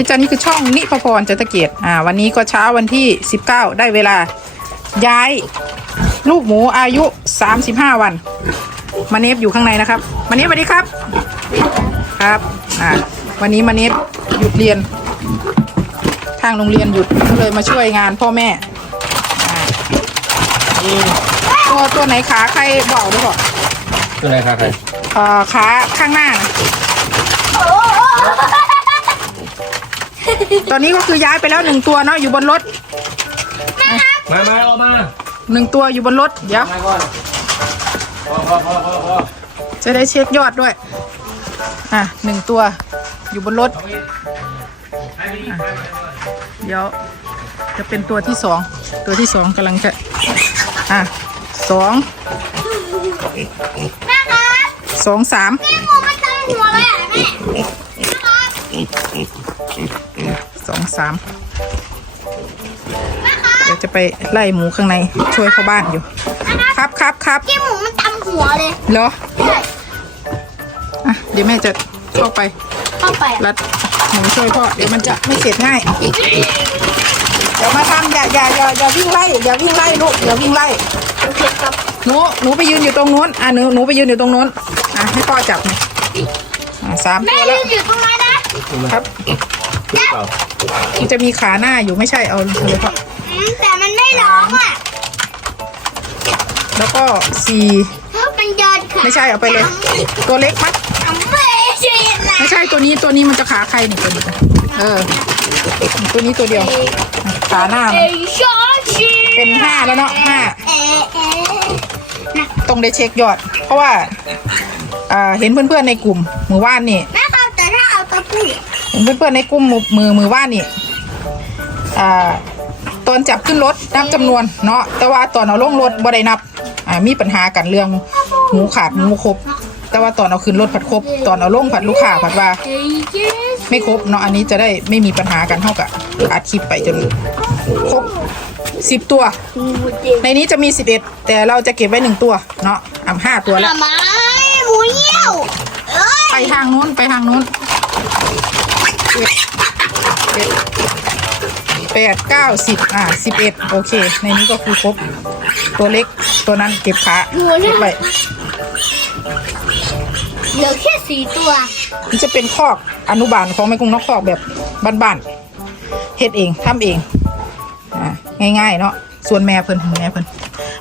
นี่จ้านี่คือช่องนิพพรจัตเกียรติอ่า วันนี้ก็เช้าวันที่ 19 ได้เวลา ย้าย ลูกหมูอายุ 35 วัน มาเนฟอยู่ข้างในนะครับ มาเนฟสวัสดีครับ ครับ อ่า วันนี้มาเนฟหยุดเรียน ทางโรงเรียนหยุดก็เลยมาช่วยงานพ่อแม่อ่าตัวตัวไหนขาใครบอกด้วยบอกตัวไหนครับใครเอ่อขาข้างหน้านะ ตอนนี้ก็คือย้ายไปแล้วหนึ่งตัวเนาะอยู่บนรถมามาออกมาหนึ่งตัวอยู่บนรถเดี๋ยวมาก่อนพอพอพอพอพอจะได้เช็คยอดด้วย อะหนึ่งตัวอยู่บนรถ เดี๋ยวจะเป็นตัวที่สอง ตัวที่สองกำลังจะ อะสองแม่ครับสองสามแม่งูมันตั้งหัวเลยอะแม่แม่ครับ สองสามเดี๋ยวจะไปไล่หมูข้างในช่วยเข้าบ้านอยู่ ครับครับครับแม่หมูมันตั้งหัวเลยเหรอใช่อะเดี๋ยวแม่จะเข้าไปเข้าไปอะรัดหมูช่วยพ่อเดี๋ยวมันจะไม่เสร็จง่าย เดี๋ยวมาทำอย่าอย่าอย่าอย่าวิ่งไล่อย่าวิ่งไล่ลูกอย่าวิ่งไล่โอเคครับหนูหนูไปยืนอยู่ตรงนู้นอะหนูหนูไปยืนอยู่ตรงนู้นอะให้พ่อจับหน่อยอะสามแม่ตัวยืแล้วนอยู่ตรงนั้นนะครับ เปล่ามันจะมีขาหน้าอยู่ไม่ใช่เอาเลยพ่ออืมแต่มันไม่ร้องอะแล้วก็สี่เพราะมันเดินขาไม่ใช่เอาไปเลย ตัวเล็กมั้ยไม่ใช่นะไม่ใช่ตัวนี้ตัวนี้มันจะขาใครนี่ตัวนี้เออ ตัวนี้ตัวเดียว ขาหน้ามัน เอ้ยชอชีเป็นห้าแล้วเนาะห้าเอ๊ะเอ๊ะต้องได้เช็คยอด เพราะว่าอ่าเห็นเพื่อนๆในกลุ่มมือว่านนี่ แม่ครับแต่ถ้าเอาตะปู เห็นเพื่อนๆในกลุ่มมือมือมือว่านนี่อ่าตอนจับขึ้นรถนับจำนวนเนาะแต่ว่าตอนเอาลงรถบ่ได้นับอ่ามีปัญหากันเรื่องหมูขาดหมูครบ แต่ว่าตอนเอาขึ้นรถผัดครบ ตอนเอาลงผัดลูกค้าผัดว่าเอ้ยเจ๊ไม่ครบเนาะอันนี้จะได้ไม่มีปัญหากันเท่ากับอัดคลิปไปจนครบสิบตัวงูเด็กในนี้จะมีสิบเอ็ดแต่เราจะเก็บไว้หนึ่งตัวเนาะอ่ำห้าตัวแล้วไม้หมูเยี่ยวเอ้ยไปทางนู้นไปทางนู้น เจ็ดแปดเก้าสิบอ่าสิบเอ็ดโอเค ในนี้ก็คือครบ ตัวเล็กตัวนั้นเก็บขาเก็บไว้เหลือแค่สี่ตัวนี่จะเป็นคอกอนุบาลของแม่กุ้งนอกคอกแบบบ้านๆเฮ็ดเองทำเองอ่าง่าย ๆ เนาะส่วนแม่เพิ่นแม่เพิ่น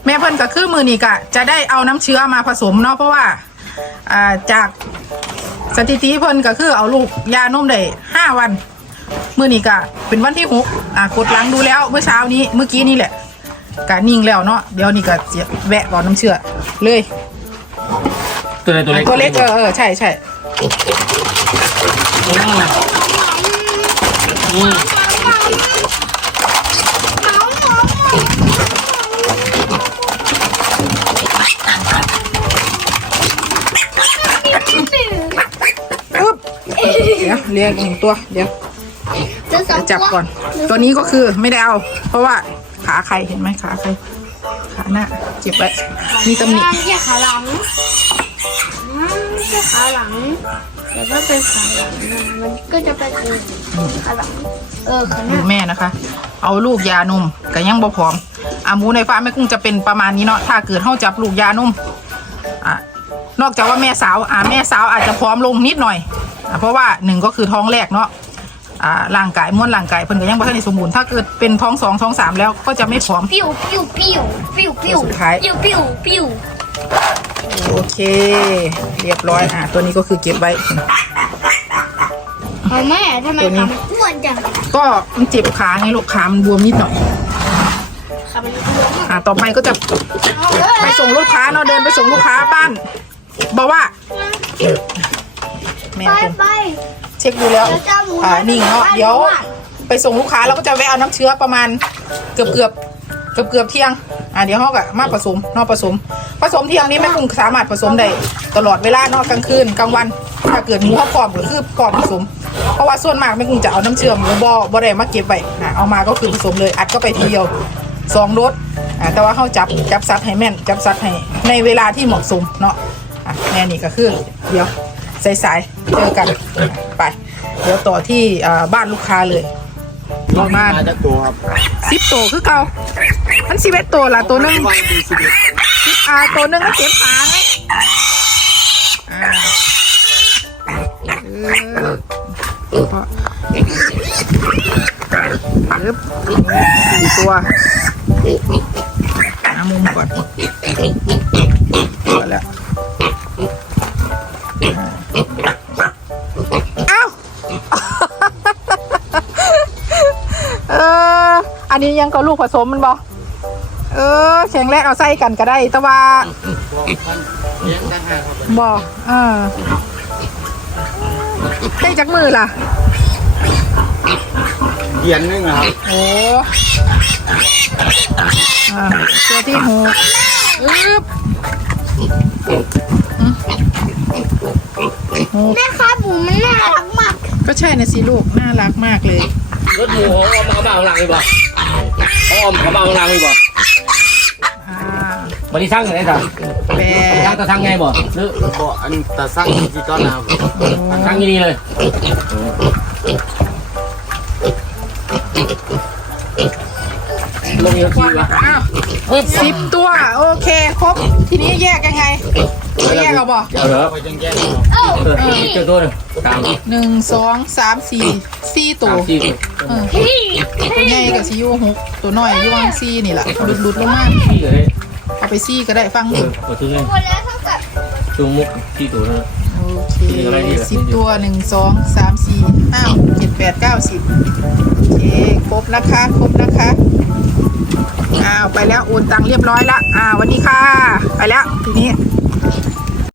แม่เพิ่นก็คือมือนี่กะจะได้เอาน้ำเชื้อมาผสมเนาะเพราะว่าอ่าจาก สถิติเพิ่นก็คือเอาลูกยานมได้ห้าวันมือนี่กะเป็นวันที่หกอ่ากดหลังดูแล้วเมื่อเช้านี้เมื่อกี้นี่แหละกะนิ่งแล้วเนาะเดี๋ยวนี่ก็จะแวะก่อนน้ำเชื้อเลยตัวไหนตัวเล็กตัวเล็กเออเออใช่ใช่อืม เดี๋ยวเรียกหนึ่งตัวเดี๋ยวจะสองจะจับก่อน ตัวนี้ก็คือไม่ได้เอา เพราะว่าขาใครเห็นไหมขาใครขาหน้าเจ็บไว้มีตำหนิไม่ใช่ขาหลังไม่ใช่ขาหลังแต่ถ้าเป็นขาหลังนะมันก็จะเป็นขาหลังเออขาหดูน้าแม่นะคะ เอาลูกยานมกับยังบ่พร้อมอาหมูในฟ้าร์มแม่กุ้งจะเป็นประมาณนี้เนาะถ้าเกิดเขาจับลูกยานมอะนอกจากว่าแม่สาวอ่าแม่สาวอาจจะพร้อมลงนิดหน่อย อะเพราะว่าหนึ่งก็คือท้องแรกเนาะอ่าร่างกายม้วนร่างกายเพิ่นก็ยังบ่ทันได้สมบูรณ์ถ้าเกิดเป็นท้องสองท้องสามแล้วก็จะไม่พร้อม ปิ้วปิ้วปิ้วปิ้วปิ้วสุดท้าย ปิ้วปิ้วปิ้วโอเค เรียบร้อยอะตัวนี้ก็คือเก็บไว้ เอาแม่ทำไมตัวนี้ ขามันอ้วนจังก็มันเจ็บขาไงลูกขามันบวมนิดหน่อยขามันอ้วนอะต่อไปก็จะเอาเลยไปส่งลูกค้าเนาะเดินไปส่งลูกค้าบ้านบอกว่า แม่ไปเพิ่นไปเช็คดูแล้วเดี๋ยวจะเอาหมูอ่านิ่งเนาะมาเดี๋ยวบ้านไปส่งลูกค้าเราก็จะแวะเอาน้ำเชื้อประมาณเกือบเกือบเกือบเกือบเที่ยง อ่าเดี๋ยวเขาก็มาผสมเนอกผสม ผสมเที่ยงนี้แม่คงสามารถผสมได้ตลอดเวลาเนอกกลางคืนกลางวัน ถ้าเกิดหมูเขาพร้อมก็คือพร้อมผสม เพราะว่าส่วนมากแม่คงจะเอาน้ำเชื่อมหรือบ่บ่ได้มาเก็บไว้นะเอามาก็คือผสมเลยอัดก็ไปทีเดียวสองรสอ่าแต่ว่าเขาจับจับซัดให้แม่นจับซัดให้ในเวลาที่เหมาะสมเนาะอะแม่นี่ก็คือเดี๋ยว สายๆเจอกันไป เดี๋ยวต่อที่อ่าบ้านลูกค้าเลยรอบมาจะตัวครับสิบตัวคือเก่ามันสิบเอ็ดตัวละตัวหนึงวันดีสิบเอ็ดสิบอ่าตัวหนึงก็เก็บขาไงอ่าเออพอปึ๊บสี่ตัวหามุมก่อนพอแล้ว เอ้าเอออันนี้ยังก็ลูกผสมมันบอเออแข็งแรกเอาใส่กันก็ได้ แต่ว่าเลี้ยงได้ห้าครับบอเออได้จากมือล่ะเดือนนึงนะครับโอ้อ่าตัวที่หกอึ๊บ อืมหกแม่ครับหมูมันน่ารักมากก็ใช่นะสิลูกน่ารักมากเลย รถหมูของออมเขามาเอาหลังอีกบ่ของออมเขามาเอาหลังอีกบ่อ่าบันนี้ทั้งไหนสั่งแปทั้งดตะทั้งไงบ่หรือก็อันตาสั่งที่ก้อนนะครับทั้งยี่นี่เลย ลงอีกทีวะอ้าวสิบตัว โอเค ครบ ทีนี้แยกยังไง แยกเอาบ่เอาเหรอไปจังแย่งเอ้าเออเจอตัวหนึงตามหนึ่งสองสามสี่สี่ตัตาวมที่เออพี่ตัวใหญ่กับซียูหกตัวน้อยอยูวังซี่นี่แหละหลุดหลุดๆลงมาที่เลยเอาไปซี่ก็ได้ฟังเอดิอปวดถึงไงหมดแล้วเท่ากับจูงมุกที่ตัวนั้น โอเคสิบตัวหนึ่งสองสามสี่ห้าหกเจ็ดแปดเก้าสิบโอเคครบนะคะ ครบนะคะ อ้าว ไปแล้ว โอนตังค์เรียบร้อยละอ้าวสวันนี้ค่ะ ไปแล้ว ทีนี้